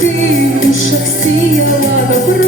Ти в душах сіяла добро.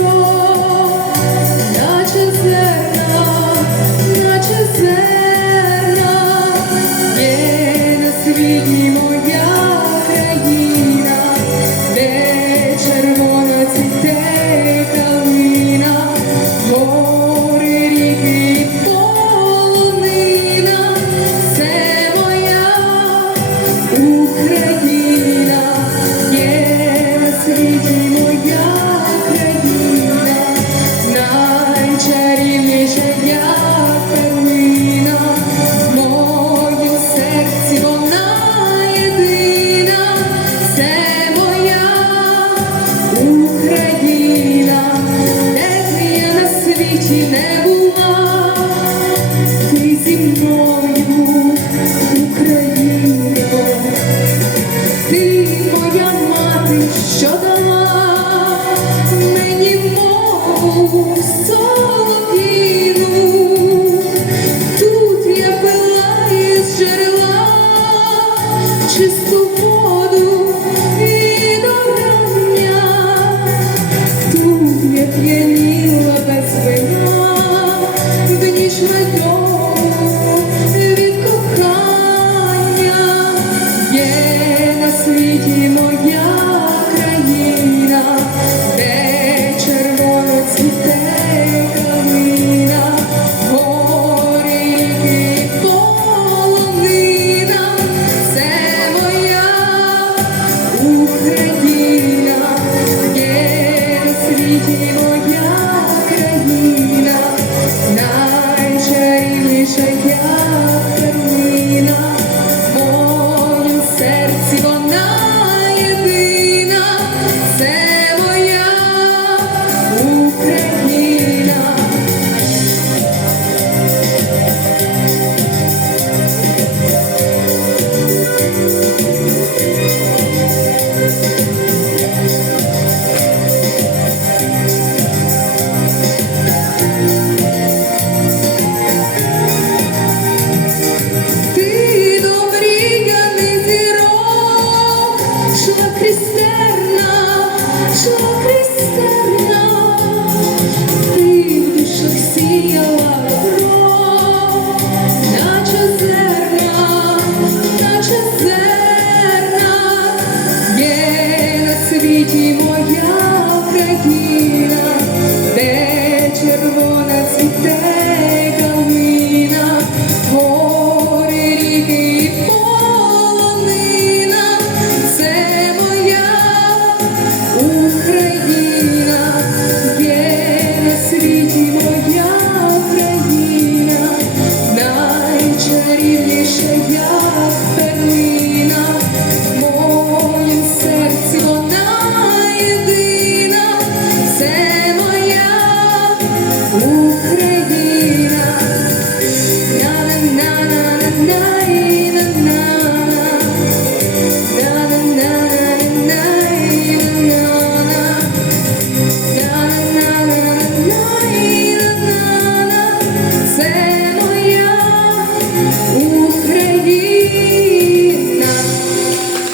найрівніше я.